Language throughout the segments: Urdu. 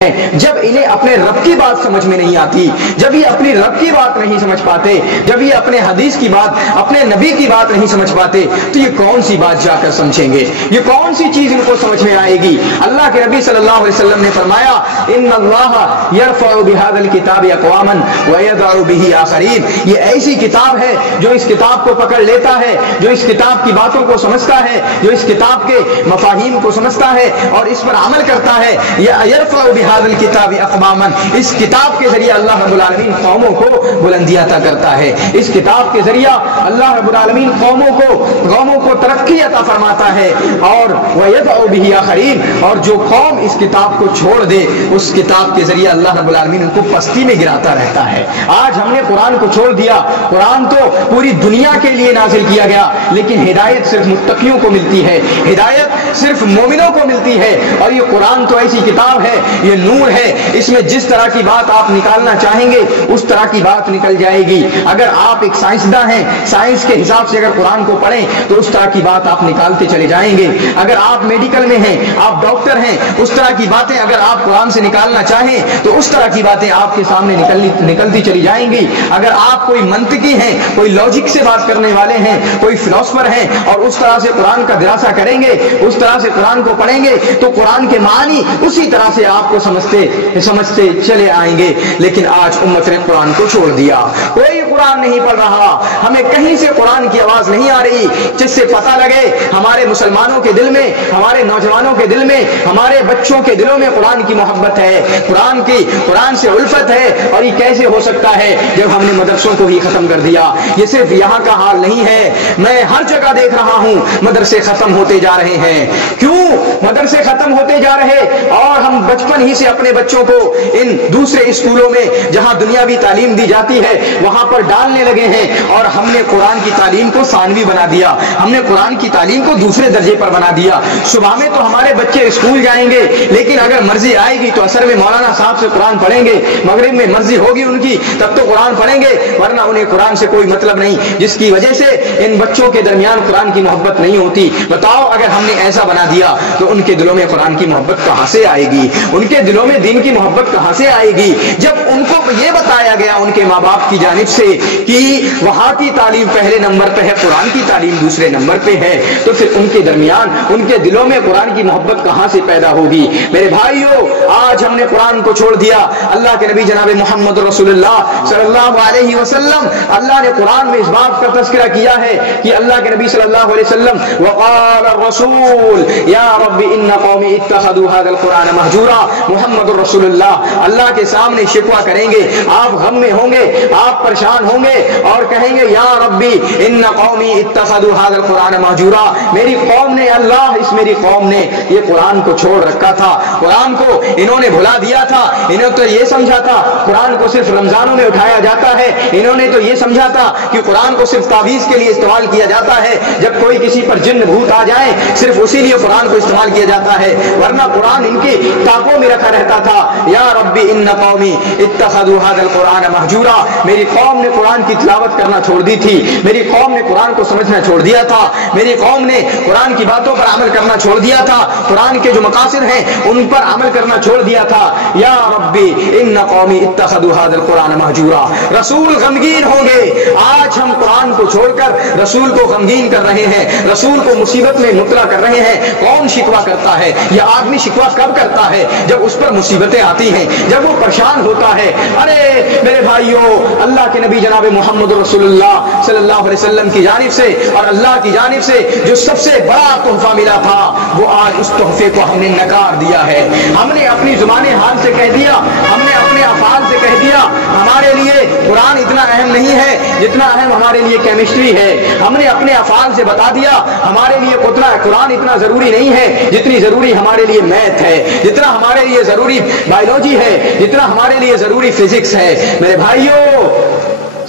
جب انہیں اپنے رب کی بات سمجھ میں نہیں آتی، جب یہ اپنی رب کی بات نہیں سمجھ پاتے، جب یہ اپنے حدیث کی بات، اپنے نبی کی بات نہیں سمجھ پاتے، تو یہ کون سی بات جا کر سمجھیں گے؟ یہ کون سی چیز ان کو سمجھ میں آئے گی؟ اللہ کے نبی صلی اللہ علیہ وسلم نے فرمایا ان اللہ یرفع بہذا الکتاب اقواما ویضع بہ آخرین، یہ ایسی کتاب ہے جو اس کتاب کو پکڑ لیتا ہے، جو اس کتاب کی باتوں کو سمجھتا ہے، جو اس کتاب کے مفاہیم کو سمجھتا ہے اور اس پر عمل کرتا ہے، یرفع بہذا الکتاب اقواما، اس کتاب کے ذریعے اللہ رب العالمین قوموں کو بلندی عطا کرتا ہے، اس کتاب کے ذریعہ اللہ رب العالمین قوموں کو ترقی عطا فرماتا ہے، اور وَيَدْعُ بِهِ آخَرِينَ، اور جو قوم اس کتاب کو چھوڑ دے اس کتاب کے ذریعے اللہ رب العالمین ان کو پستی میں گراتا رہتا ہے۔ آج ہم نے قرآن کو چھوڑ دیا، قرآن تو پوری دنیا کے لیے نازل کیا گیا، لیکن ہدایت صرف متقیوں کو ملتی ہے، ہدایت صرف مومنوں کو ملتی ہے، اور یہ قرآن تو ایسی کتاب ہے، یہ نور ہے، اس میں جس طرح کی بات آپ نکالنا چاہیں گے اس طرح کی بات نکل جائے گی۔ اگر آپ ایک سائنسداں ہیں، سائنس کے حساب سے اگر قرآن کو پڑھیں تو اس طرح کی بات آپ نکالتے چلے جائیں گے۔ اگر آپ میڈیکل میں ہیں، آپ ڈاکٹر ہیں، اس طرح کی باتیں اگر آپ قرآن سے نکالنا چاہیں تو اس طرح کی باتیں آپ کے سامنے نکلتی چلی جائیں گی۔ اگر آپ کوئی منطقی ہیں، کوئی لاجک سے بات کرنے والے ہیں، کوئی فلاسفر ہیں اور اس طرح سے قرآن کا دراسہ کریں گے، اس طرح سے قرآن کو پڑھیں گے تو قرآن کے معنی اسی طرح سے آپ کو سمجھتے چلے آئیں گے۔ لیکن آج امت نے قرآن کو چھوڑ دیا، کوئی قرآن نہیں پڑھ رہا، ہمیں کہیں سے قرآن کی آواز نہیں آ رہی جس سے پتہ لگے ہمارے مسلمانوں کے دل میں، ہمارے نوجوانوں کے دل میں، ہمارے بچوں کے دلوں میں قرآن کی محبت ہے، قرآن سے الفت ہے۔ اور یہ کیسے ہو سکتا ہے جب ہم نے مدرسوں کو ہی ختم کر دیا؟ یہ صرف یہاں کا حال نہیں ہے، میں ہر جگہ دیکھ رہا ہوں مدرسے ختم ہوتے جا رہے ہیں۔ کیوں مدرسے ختم ہوتے جا رہے؟ اور ہم بچپن ہی سے اپنے بچوں کو ان دوسرے اسکولوں میں جہاں دنیاوی تعلیم دی جاتی ہے وہاں پر ڈالنے لگے ہیں، اور ہم نے قرآن کی تعلیم کو ثانوی بنا دیا، ہم نے قرآن کی تعلیم کو دوسرے درجے پر بنا دیا۔ صبح میں تو ہمارے بچے اسکول جائیں گے، لیکن اگر مرضی آئے گی تو عصر میں مولانا صاحب سے قرآن پڑھیں گے، مغرب میں مرضی ہوگی ان کی تب تو قرآن پڑھیں گے، ورنہ انہیں قرآن سے کوئی مطلب نہیں، جس کی وجہ سے ان بچوں کے درمیان قرآن کی محبت نہیں ہوتی۔ بتاؤ اگر ہم نے ایسا بنا دیا تو ان کے دلوں میں قرآن کی محبت کہاں سے آئے گی؟ ان کے دلوں میں دین کی محبت کہاں سے آئے گی؟ جب ان کو یہ بتایا گیا ان کے ماں باپ کی جانب سے کہ وہاں کی تعلیم پہلے نمبر پہ ہے، قرآن کی تعلیم دوسرے نمبر پہ ہے، تو پھر ان کے درمیان ان کے دلوں میں قرآن کی محبت کہاں سے پیدا ہوگی؟ میرے بھائیوں، آج ہم نے قرآن کو چھوڑ دیا۔ اللہ کے نبی جناب محمد رسول اللہ صلی اللہ علیہ وسلم، اللہ نے قرآن میں اس بات کا تذکرہ کیا ہے کہ اللہ کے نبی صلی اللہ علیہ وسلم وقال الرسول یا رب ان قومی اتخذوا هذا القرآن مہجورا، محمد رسول اللہ کے سامنے شکوہ کریں گے، آپ غم میں ہوں گے، آپ پریشان ہوں گے اور کہیں گے یا ربی ان قومی اتخذوا هذا القرآن مہجورا، میری قوم نے، اللہ اس میری قوم نے یہ قرآن کو چھوڑ رکھا تھا، قرآن کو انہوں نے بھلا دیا تھا، انہوں نے تو یہ سمجھا تھا قرآن کو صرف رمضانوں میں اٹھایا جاتا ہے، انہوں نے تو یہ سمجھا تھا کہ قرآن کو صرف تعویذ کے لیے استعمال کیا جاتا ہے، جب کوئی کسی پر جن بھوت آ جائے صرف اسی لیے قرآن کو استعمال کیا جاتا ہے، ورنہ قرآن ان کی ٹاپوں میں رکھا رہتا تھا۔ یا ربی ان قومی اتخذوا هذا القرآن مہجورا، میری قوم نے قرآن کی تلاوت کرنا چھوڑ دی تھی، میری قوم نے قرآن کو سمجھنا چھوڑ دیا تھا، میری قوم نے قرآن کی باتوں پر عمل کرنا چھوڑ دیا تھا، قرآن کے جو مقاصد ہیں ان پر عمل کرنا چھوڑ دیا تھا۔ یا ربی ان قومی اتخذوا هذا القرآن مہجورا، رسول غمگین ہوں گے۔ آج ہم قرآن کو چھوڑ کر رسول کو غمگین کر رہے ہیں، رسول کو مصیبت میں مبتلا کر رہے ہیں۔ کون شکوہ کرتا ہے؟ یہ آدمی شکوہ کب کرتا ہے؟ جب اس پر مصیبتیں آتی ہیں، جب وہ پریشان ہوتا ہے۔ ارے میرے بھائیوں، اللہ کے نبی جناب محمد رسول اللہ صلی اللہ علیہ وسلم کی جانب سے اور اللہ کی جانب سے جو سب سے بڑا تحفہ ملا تھا، وہ آج اس تحفے کو ہم نے نکار دیا ہے۔ ہم نے اپنی زبان حال سے کہہ دیا، ہم نے اپنے افعال سے کہہ دیا ہمارے لیے قرآن اتنا اہم نہیں ہے جتنا اہم ہمارے لیے کیمسٹری ہے۔ ہم نے اپنے افعال سے بتا دیا ہمارے لیے قرآن اتنا ضروری نہیں ہے جتنی ضروری ہمارے لیے میتھ ہے، جتنا ہمارے لیے ضروری بایولوجی ہے، جتنا ہمارے لیے ضروری فزکس ہے۔ میرے بھائیوں،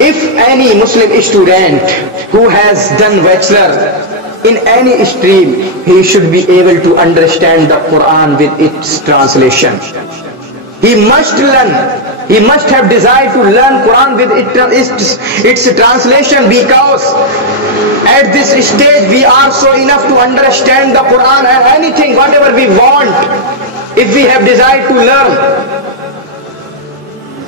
If any Muslim student who has done bachelor in any stream, he should be able to understand the Quran with its translation. He must learn. He must have desire to learn Quran with its translation, because at this stage we are so enough to understand the Quran and anything, whatever we want, if we have desire to learn.